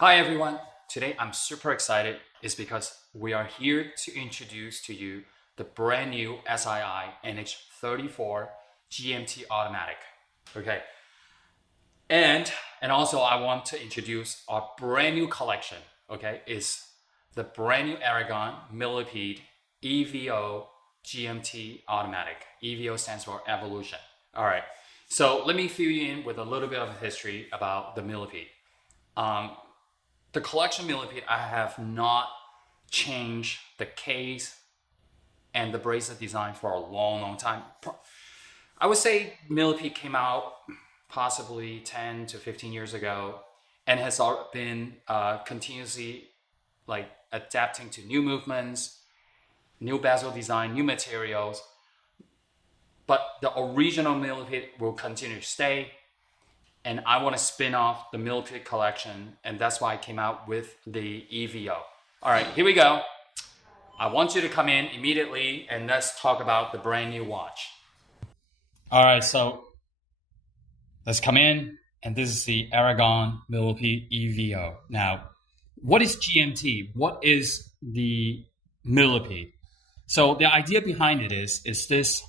Hi everyone. Today I'm super excited is because we are here to introduce to you the brand new SII NH34 GMT automatic. Okay. And also I want to introduce our brand new collection. Okay, is the brand new Aragon Millipede EVO GMT automatic. EVO stands for evolution. All right. So let me fill you in with a little bit of history about the Millipede. The collection Millipede, I have not changed the case and the bracelet design for a long time. I would say Millipede came out possibly 10 to 15 years ago and has been continuously adapting to new movements, new bezel design, new materials. But the original Millipede will continue to stay. And I want to spin off the Millipede collection, and that's why I came out with the EVO. All right, here we go. I want you to come in immediately, and let's talk about the brand new watch. All right, so let's come in, and this is the Aragon Millipede EVO. Now, what is GMT? What is the Millipede? So the idea behind it is this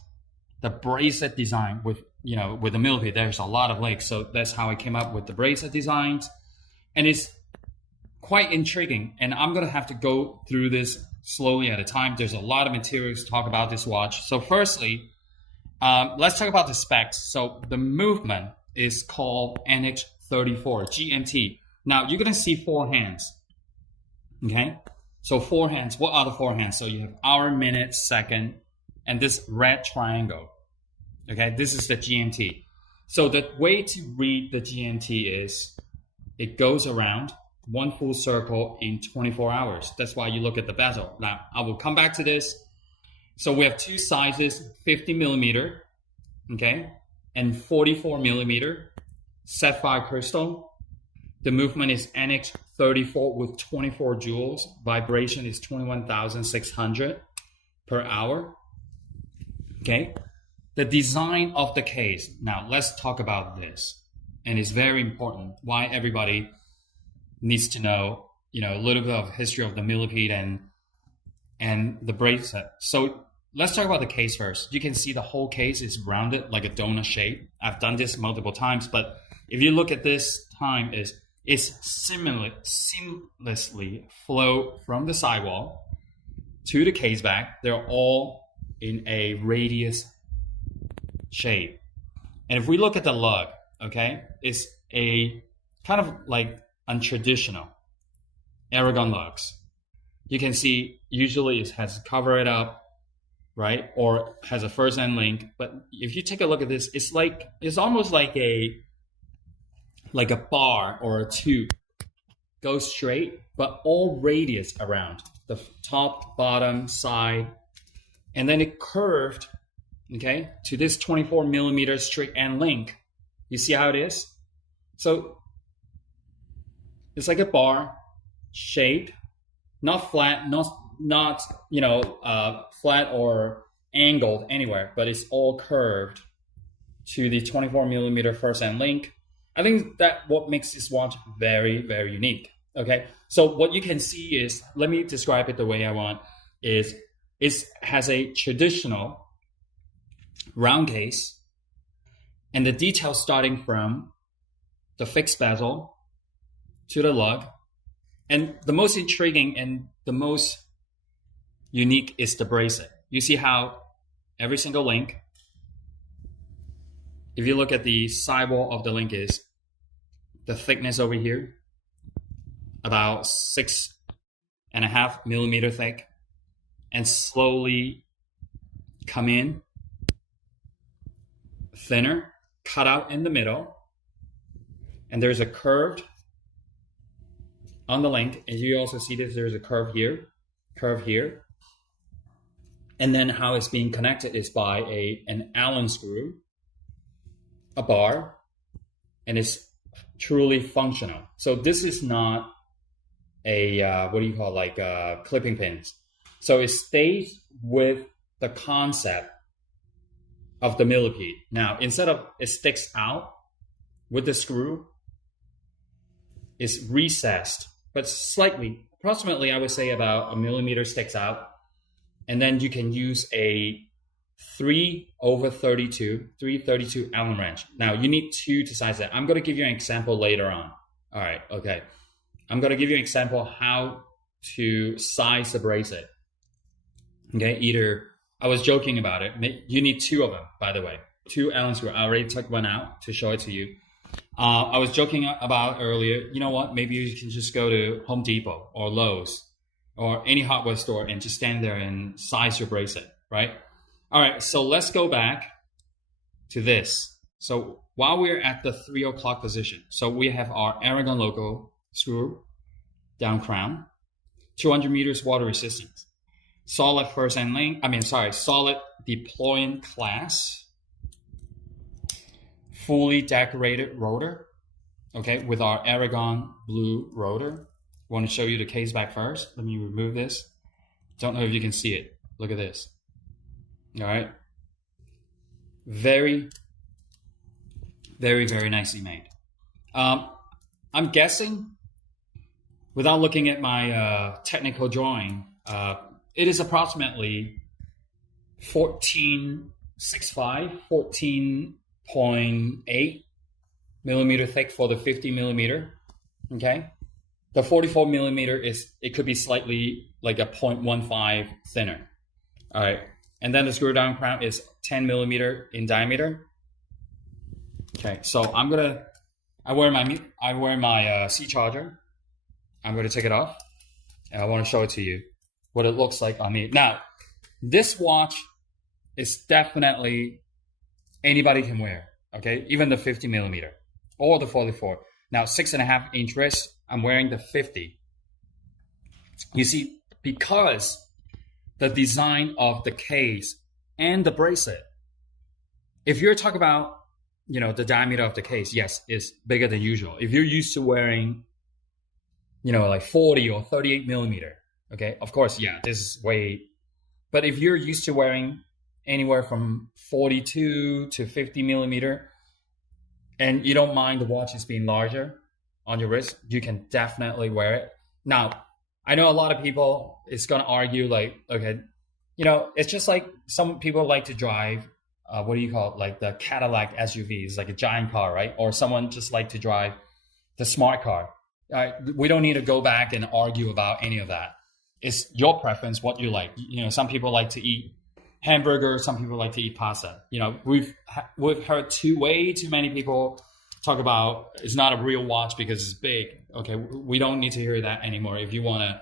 the bracelet design with the Millipede, there's a lot of links. So that's how I came up with the bracelet designs. And it's quite intriguing. And I'm going to have to go through this slowly at a time. There's a lot of materials to talk about this watch. So firstly, let's talk about the specs. So the movement is called NH34, GMT. Now you're going to see four hands. Okay. So four hands. What are the four hands? So you have hour, minute, second, and this red triangle. Okay, this is the GMT. So the way to read the GMT is it goes around one full circle in 24 hours. That's why you look at the bezel. Now, I will come back to this. So we have two sizes, 50 millimeter, okay, and 44 millimeter sapphire crystal. The movement is NH34 with 24 joules. Vibration is 21,600 per hour. Okay. The design of the case. Now let's talk about this. And it's very important why everybody needs to know, a little bit of history of the Millipede and the bracelet. So let's talk about the case first. You can see the whole case is rounded like a donut shape. I've done this multiple times, but if you look at this time, it's seamlessly flow from the sidewall to the case back. They're all in a radius shape. And if we look at the lug, okay, it's a kind of like untraditional Aragon lugs. You can see usually it has to cover it up, right? Or has a first end link. But if you take a look at this, it's almost like a bar or a tube. Goes straight, but all radius around the top, bottom, side, and then it curved, okay, to this 24 millimeter straight end link. You see how it is? So it's like a bar shaped, not flat, not flat or angled anywhere, but it's all curved to the 24 millimeter first end link. I think that what makes this watch very, very unique. Okay, so what you can see is, let me describe it the way I want, is it has a traditional round case, and the details starting from the fixed bezel to the lug. And the most intriguing and the most unique is the bracelet. You see how every single link, if you look at the sidewall of the link, is the thickness over here, about 6.5 millimeter thick, and slowly come in thinner, cut out in the middle, and there's a curve on the link. And you also see this, there's a curve here, and then how it's being connected is by an Allen screw, a bar, and it's truly functional. So this is not a clipping pins. So it stays with the concept of the Millipede. Now, instead of it sticks out with the screw, is recessed, but slightly, approximately I would say about a millimeter sticks out. And then you can use a 3/32 Allen wrench. Now you need two to size that. I'm going to give you an example later on. All right, okay. I'm going to give you an example how to size the bracelet. Okay, I was joking about it. You need two of them, by the way. Two Allen screws. I already took one out to show it to you. I was joking about earlier, you know what? Maybe you can just go to Home Depot or Lowe's or any hardware store and just stand there and size your bracelet, right? All right, so let's go back to this. So while we're at the 3 o'clock position, so we have our Aragon logo screw down crown, 200 meters water resistance, solid solid deploying class, fully decorated rotor, okay, with our Aragon blue rotor. I want to show you the case back first. Let me remove this. Don't know if you can see it. Look at this. All right. Very, very, very nicely made. I'm guessing, without looking at my technical drawing, it is approximately 14.8 millimeter thick for the 50 millimeter. Okay. The 44 millimeter it could be slightly like a 0.15 thinner. All right. And then the screw down crown is 10 millimeter in diameter. Okay. So I wear my C charger. I'm going to take it off and I want to show it to you what it looks like on me. Now, this watch is definitely anybody can wear. Okay. Even the 50 millimeter or the 44. Now, 6.5 inch wrist, I'm wearing the 50. You see, because the design of the case and the bracelet, if you're talking about, the diameter of the case, yes, it's bigger than usual. If you're used to wearing, like 40 or 38 millimeter, okay, of course, yeah, this is way, but if you're used to wearing anywhere from 42 to 50 millimeter, and you don't mind the watches being larger on your wrist, you can definitely wear it. Now, I know a lot of people is going to argue like, okay, it's just like some people like to drive, what do you call it? Like the Cadillac SUV. It's like a giant car, right? Or someone just like to drive the smart car. We don't need to go back and argue about any of that. It's your preference, what you like. Some people like to eat hamburger, some people like to eat pasta. We've heard way too many people talk about it's not a real watch because it's big. Okay, we don't need to hear that anymore. If you want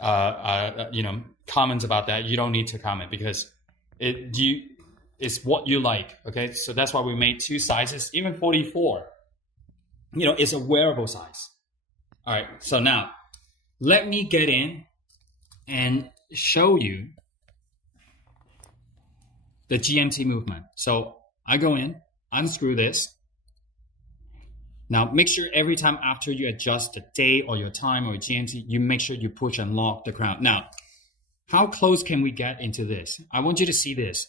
to, comments about that, you don't need to comment because it's what you like. Okay, so that's why we made two sizes, even 44. It's a wearable size. All right, so now let me get in and show you the GMT movement. So I go in, unscrew this. Now make sure every time after you adjust the date or your time or your GMT, you make sure you push and lock the crown. Now, how close can we get into this? I want you to see this.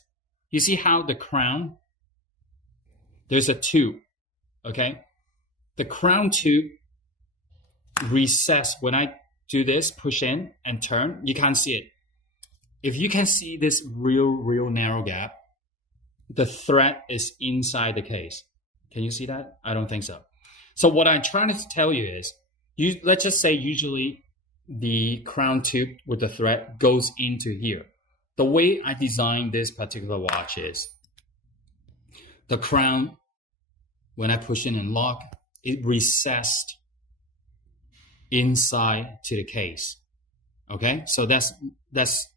You see how the crown, there's a tube, okay? The crown tube recess, when I do this, push in and turn, you can't see it. If you can see this real narrow gap, the thread is inside the case. Can you see that? I don't think so. So what I'm trying to tell you is, let's just say usually the crown tube with the thread goes into here. The way I designed this particular watch is the crown, when I push in and lock, it recessed inside to the case. Okay, so that's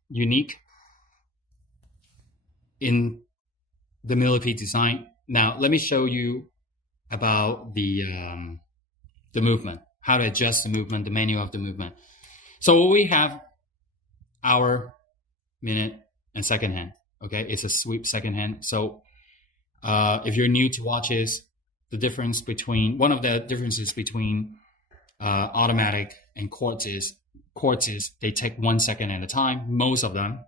unique in the Millipede design. Now let me show you about the movement, how to adjust the movement, the menu of the movement. So we have hour, minute, and second hand. Okay, it's a sweep second hand. So if you're new to watches, one of the differences between automatic and quartz is they take 1 second at a time. Most of them,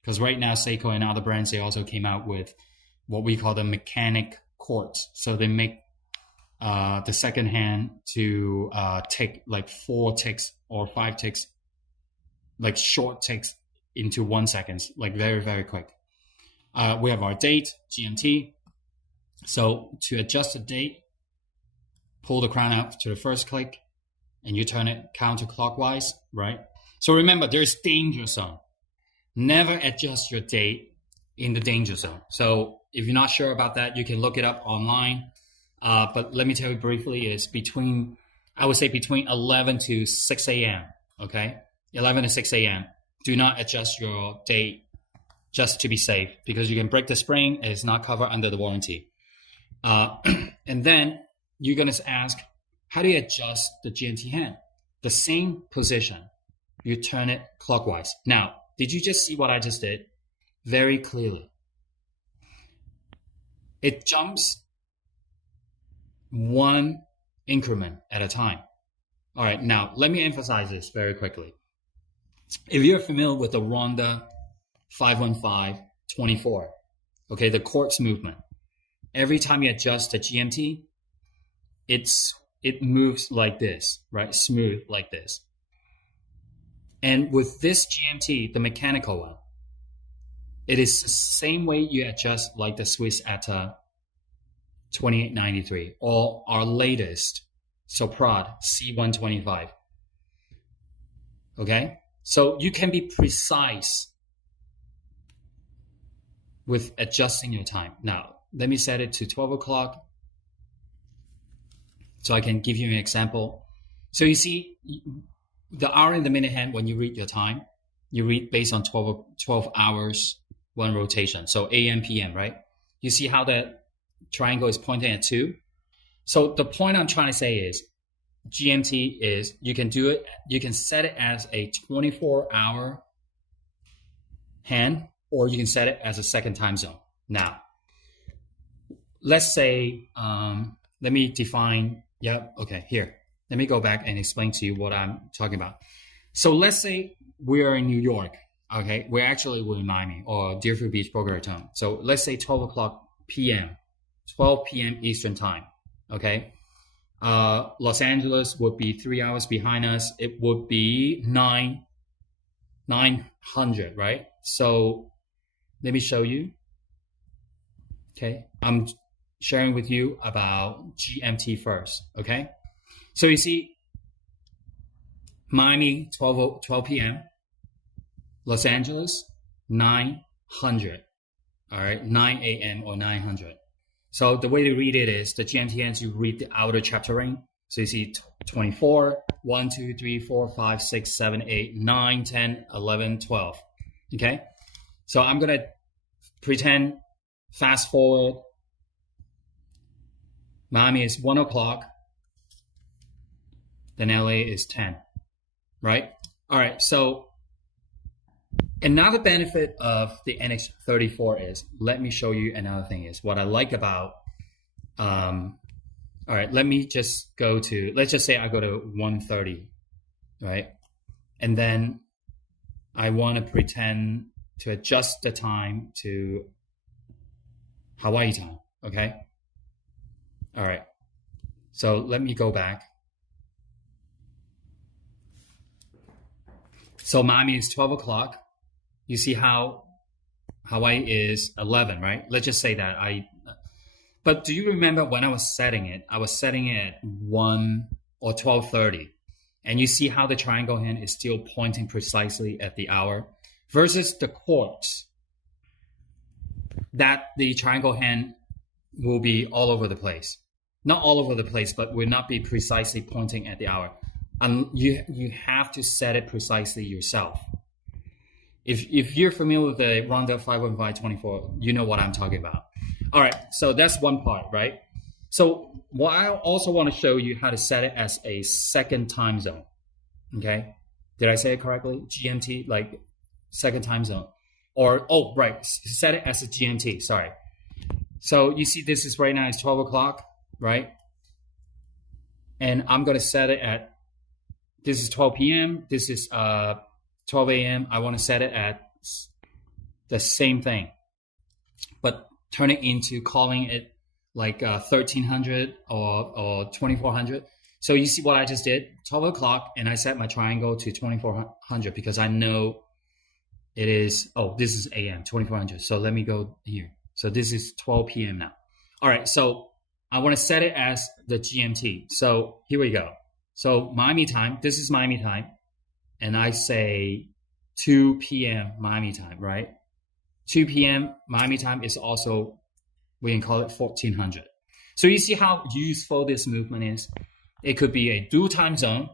because right now Seiko and other brands, they also came out with what we call the mechanic quartz. So they make the second hand to take like 4 ticks or 5 ticks, like short ticks into 1 second, like very, very quick. We have our date, GMT. So to adjust the date, pull the crown up to the first click, and you turn it counterclockwise, right? So remember, there's danger zone. Never adjust your date in the danger zone. So if you're not sure about that, you can look it up online. But let me tell you briefly, is between, I would say between 11 to 6 a.m., okay? 11 to 6 a.m. Do not adjust your date just to be safe, because you can break the spring and it's not covered under the warranty. And then you're going to ask, how do you adjust the GMT hand? The same position. You turn it clockwise. Now, did you just see what I just did? Very clearly. It jumps 1 increment at a time. All right, now let me emphasize this very quickly. If you're familiar with the Ronda 515-24, okay, the quartz movement, every time you adjust the GMT, it moves like this, right? Smooth like this. And with this GMT, the mechanical one, it is the same way you adjust like the Swiss ETA 2893 or our latest Soprod C125. Okay? So you can be precise with adjusting your time. Now, let me set it to 12 o'clock so I can give you an example. So you see, the hour and the minute hand, when you read your time, you read based on 12 hours, 1 rotation. So AM, PM, right? You see how the triangle is pointing at 2? So the point I'm trying to say is, GMT is, you can do it, you can set it as a 24-hour hand, or you can set it as a second time zone. Now, let's say, let me define, here. Let me go back and explain to you what I'm talking about. So let's say we are in New York, okay? We're in Miami or Deerfield Beach, Boca Raton. So let's say 12 o'clock p.m., 12 p.m. Eastern time, okay? Los Angeles would be 3 hours behind us. It would be 900, right? So let me show you. Okay, I'm sharing with you about GMT first, okay? So you see, Miami, 12 p.m., Los Angeles, 900, all right, 9 a.m. or 900. So the way to read it is, the GMT hands, you read the outer chapter ring. So you see 24, 1, 2, 3, 4, 5, 6, 7, 8, 9, 10, 11, 12, okay? So I'm going to pretend, fast forward, Miami is 1 o'clock, then LA is 10, right? All right, so another benefit of the NH34 is, let me show you another thing is, what I like about, all right, let me just go to, let's just say I go to 1:30, right? And then I want to pretend to adjust the time to Hawaii time, okay? All right, so let me go back. So Miami is 12 o'clock. You see how Hawaii is 11, right? Let's just say that but do you remember when I was setting it at 1 or 12:30, and you see how the triangle hand is still pointing precisely at the hour versus the quartz, that the triangle hand will be all over the place. Not all over the place, but will not be precisely pointing at the hour. You have to set it precisely yourself. If you're familiar with the Ronda 515-24, you know what I'm talking about. All right, so that's one part, right? So what I also want to show you how to set it as a second time zone, okay? Did I say it correctly? GMT, like second time zone. Or, oh, right, set it as a GMT, sorry. So you see this is right now, it's 12 o'clock, right? And I'm going to set it at, this is 12 p.m., this is 12 a.m. I want to set it at the same thing, but turn it into calling it like 1300 or 2400. So you see what I just did? 12 o'clock, and I set my triangle to 2400 because I know it is, oh, this is AM, 2400. So let me go here. So this is 12 p.m. now. All right, so I want to set it as the GMT. So here we go. So Miami time, this is Miami time, and I say 2 p.m. Miami time, right? 2 p.m. Miami time is also, we can call it 1400. So you see how useful this movement is? It could be a dual time zone,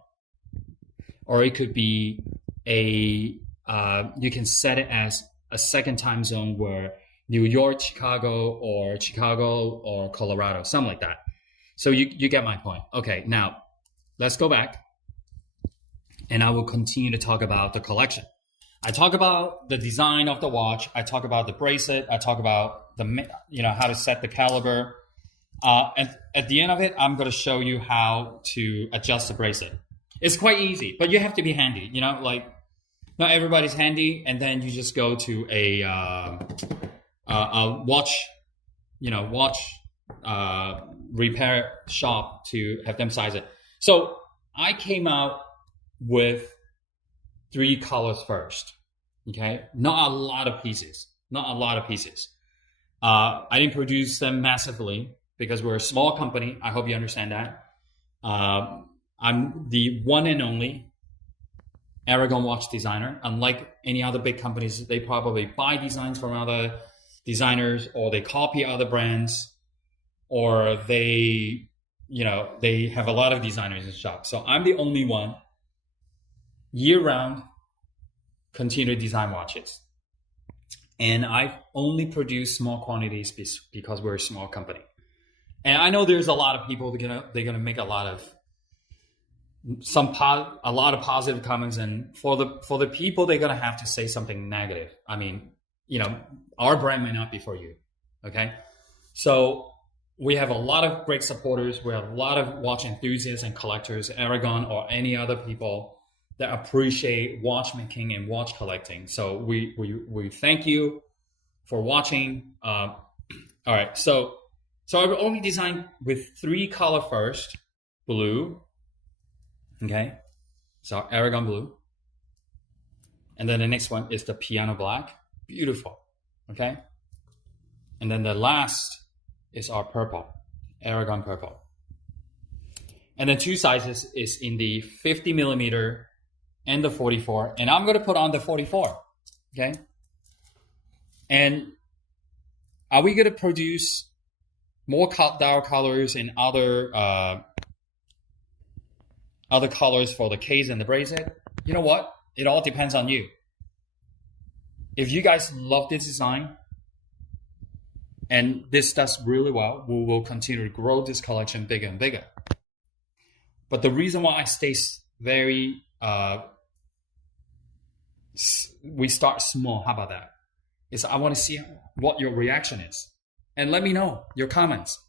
or it could be a, you can set it as a second time zone where New York, Chicago or Colorado, something like that. So you get my point. Okay, now let's go back, and I will continue to talk about the collection. I talk about the design of the watch. I talk about the bracelet. I talk about the, how to set the caliber. And at the end of it, I'm going to show you how to adjust the bracelet. It's quite easy, but you have to be handy. Like not everybody's handy, and then you just go to a watch, repair shop to have them size it. So I came out with 3 colors first. Okay, not a lot of pieces. I didn't produce them massively because we're a small company. I hope you understand that. I'm the one and only Aragon watch designer. Unlike any other big companies, they probably buy designs from other designers, or they copy other brands, or they have a lot of designers in the shop. So I'm the only one year-round continue to design watches. And I've only produced small quantities because we're a small company. And I know there's a lot of people they're gonna make a lot of positive comments, and for the people they're gonna have to say something negative. I mean, our brand may not be for you. Okay, so we have a lot of great supporters. We have a lot of watch enthusiasts and collectors, Aragon or any other people that appreciate watchmaking and watch collecting. So we thank you for watching. All right, so I will only design with 3 color first. Blue, okay, so Aragon blue. And then the next one is the piano black, beautiful, okay. And then the last is our purple, Aragon purple. And then 2 sizes is in the 50 millimeter and the 44, and I'm going to put on the 44, okay. And are we going to produce more dark colors and other colors for the case and the bracelet? You know what? It all depends on you. If you guys love this design and this does really well, we will continue to grow this collection bigger and bigger. But the reason why I stay very, we start small, how about that? Is I want to see what your reaction is. And let me know your comments.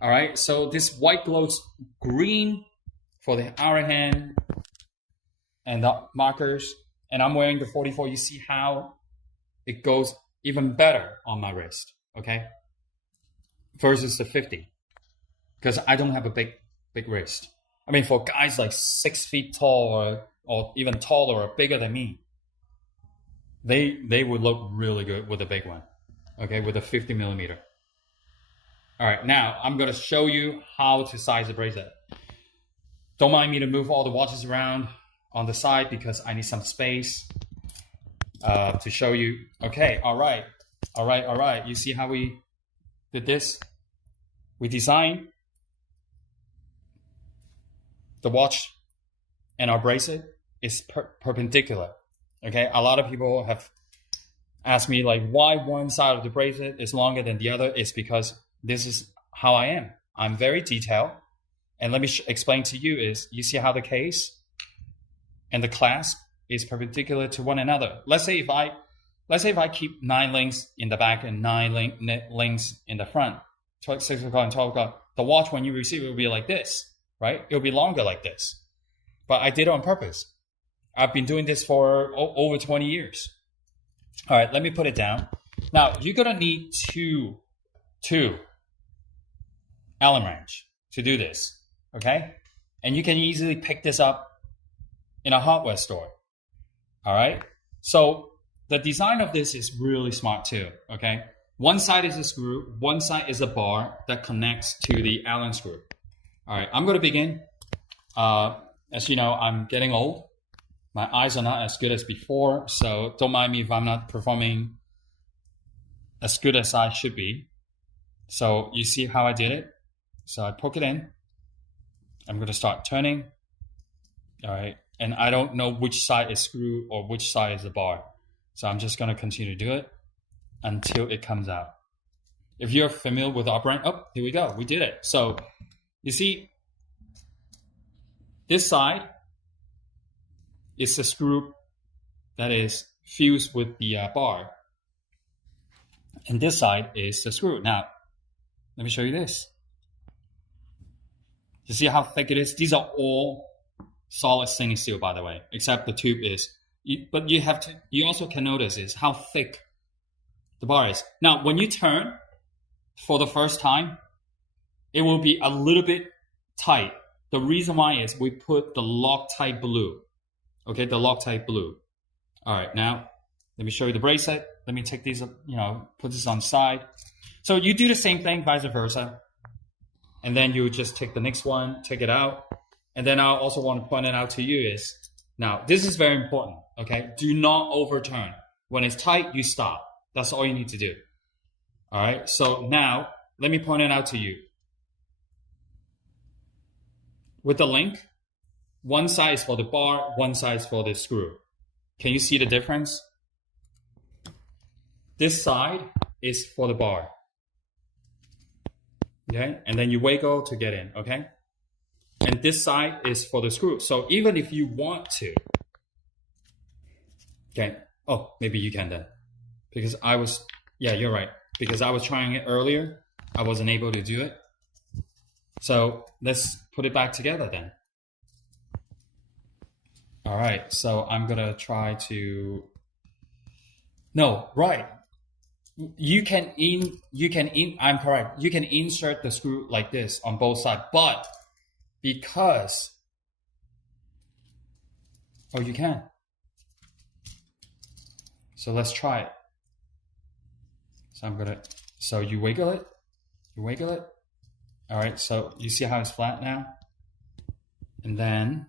All right, so this white glows green for the hour hand and the markers. And I'm wearing the 44. You see how it goes even better on my wrist, okay? Versus the 50. Because I don't have a big wrist. I mean, for guys like 6 feet tall or even taller or bigger than me, they would look really good with a big one, okay, with a 50 millimeter. All right, now I'm going to show you how to size the bracelet. Don't mind me to move all the watches around on the side because I need some space to show you. Okay, all right. You see how we did this? We designed the watch and our bracelet is perpendicular. Okay, a lot of people have asked me like why one side of the bracelet is longer than the other. It's because this is how I am. I'm very detailed. And let me explain to you is, you see how the case and the clasp is perpendicular to one another. Let's say if I keep 9 links in the back and 9 links in the front, 6 o'clock and 12 o'clock, the watch when you receive it will be like this, right? It'll be longer like this. But I did it on purpose. I've been doing this for over 20 years. All right, let me put it down. Now, you're going to need two Allen wrench to do this, okay? And you can easily pick this up in a hardware store, all right? So the design of this is really smart too, okay? One side is a screw, one side is a bar that connects to the Allen screw. All right, I'm going to begin. As you know, I'm getting old. My eyes are not as good as before, so don't mind me if I'm not performing as good as I should be. So you see how I did it? So I poke it in. I'm going to start turning. All right, and I don't know which side is screw or which side is the bar. So I'm just going to continue to do it until it comes out. If you're familiar with operand, oh, here we go. We did it. So you see, this side is the screw that is fused with the bar. And this side is the screw. Now, let me show you this. You see how thick it is? These are all solid stainless steel, by the way, except the tube is. But you also can notice is how thick the bar is. Now, when you turn for the first time, it will be a little bit tight. The reason why is we put the Loctite blue. Okay, the Loctite blue. All right, now let me show you the bracelet. Let me take these, put this on the side. So you do the same thing, vice versa. And then you just take the next one, take it out. And then I also want to point it out to you is, now this is very important, okay? Do not overturn. When it's tight, you stop. That's all you need to do. All right, so now let me point it out to you. With the link, one side is for the bar, one side is for the screw. Can you see the difference? This side is for the bar. Okay, and then you wiggle to get in, okay? And this side is for the screw. So even if you want to, okay, oh, maybe you can then. Because yeah, you're right. Because I was trying it earlier, I wasn't able to do it. So let's put it back together then. All right, so I'm gonna try to, no, right. I'm correct. You can insert the screw like this on both sides, but because, oh, you can. So let's try it. So you wiggle it. All right, so you see how it's flat now? And then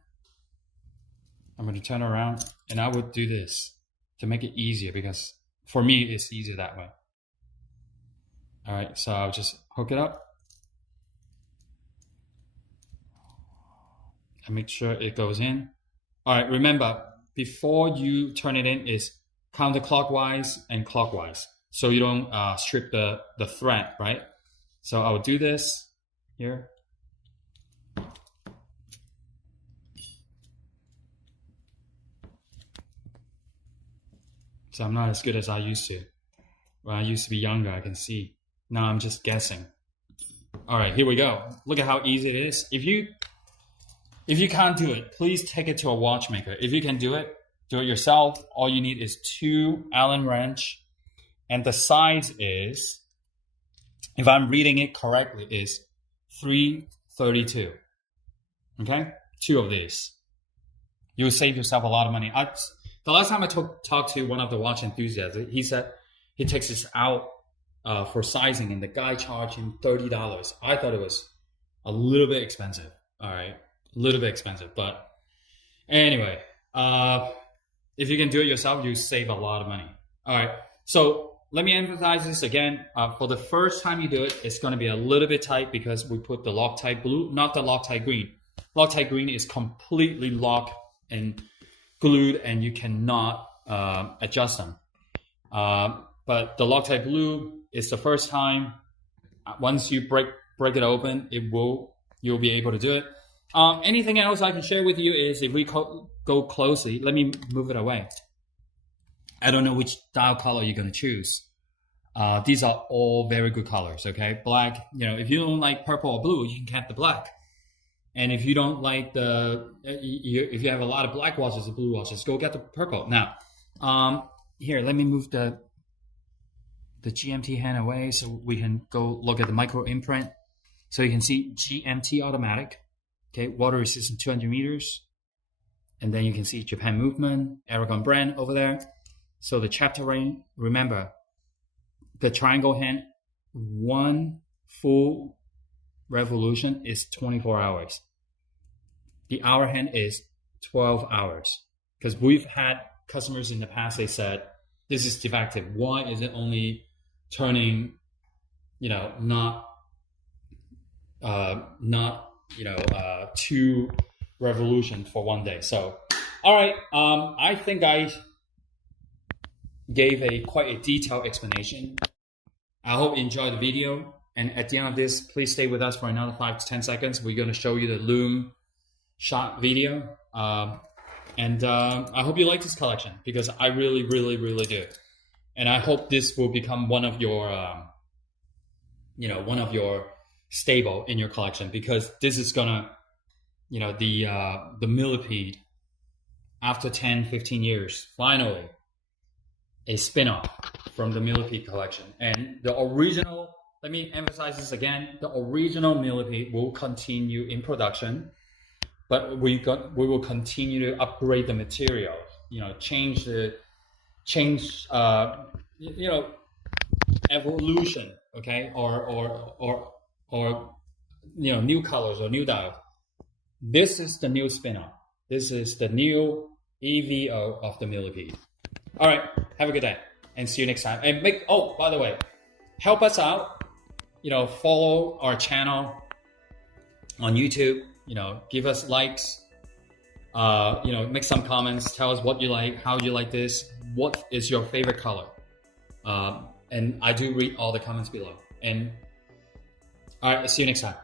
I'm going to turn around and I would do this to make it easier because for me, it's easier that way. All right, so I'll just hook it up and make sure it goes in. All right, remember, before you turn it in is counterclockwise and clockwise. So you don't strip the thread, right? So I will do this here. So I'm not as good as I used to. When I used to be younger, I can see. Now I'm just guessing. All right, here we go. Look at how easy it is. If you can't do it, please take it to a watchmaker. If you can do it yourself. All you need is 2 Allen wrench. And the size is, if I'm reading it correctly, is 332. Okay? 2 of these. You will save yourself a lot of money. The last time I talked to one of the watch enthusiasts, he said he takes this out for sizing, and the guy charged him $30. I thought it was a little bit expensive. All right, a little bit expensive, but anyway, if you can do it yourself, you save a lot of money. All right, so let me emphasize this again. For the first time you do it, it's going to be a little bit tight because we put the Loctite blue, not the Loctite green. Loctite green is completely locked and glued, and you cannot adjust them. But the Loctite blue is the first time. Once you break it open, you'll be able to do it. Anything else I can share with you is if we go closely, let me move it away. I don't know which dial color you're going to choose. These are all very good colors, okay? Black, if you don't like purple or blue, you can get the black. And if you don't like if you have a lot of black watches or blue watches, go get the purple. Now, here, let me move the GMT hand away so we can go look at the micro imprint. So you can see GMT automatic, okay, water resistant 200 meters. And then you can see Japan movement, Aragon brand over there. So the chapter ring, remember, the triangle hand, one full revolution is 24 hours. The hour hand is 12 hours. Because we've had customers in the past, they said, this is defective. Why is it only turning, not 2 revolutions for one day? So, all right, I think I gave quite a detailed explanation. I hope you enjoyed the video. And at the end of this, please stay with us for another 5 to 10 seconds. We're going to show you the loom shot video. And I hope you like this collection, because I really, really, really do. And I hope this will become one of your, staple in your collection, because this is gonna, the Millipede, after 10, 15 years, finally, a spin-off from the Millipede collection. And the original, let me emphasize this again, the original Millipede will continue in production, but we will continue to upgrade the material, change evolution, okay, or new colors or new dials. This is the new spin-off. This is the new EVO of the Millipede. All right, have a good day and see you next time. And by the way, help us out. Follow our channel on YouTube. Give us likes. Make some comments. Tell us what you like, how you like this, what is your favorite color. And I do read all the comments below. And all right, see you next time.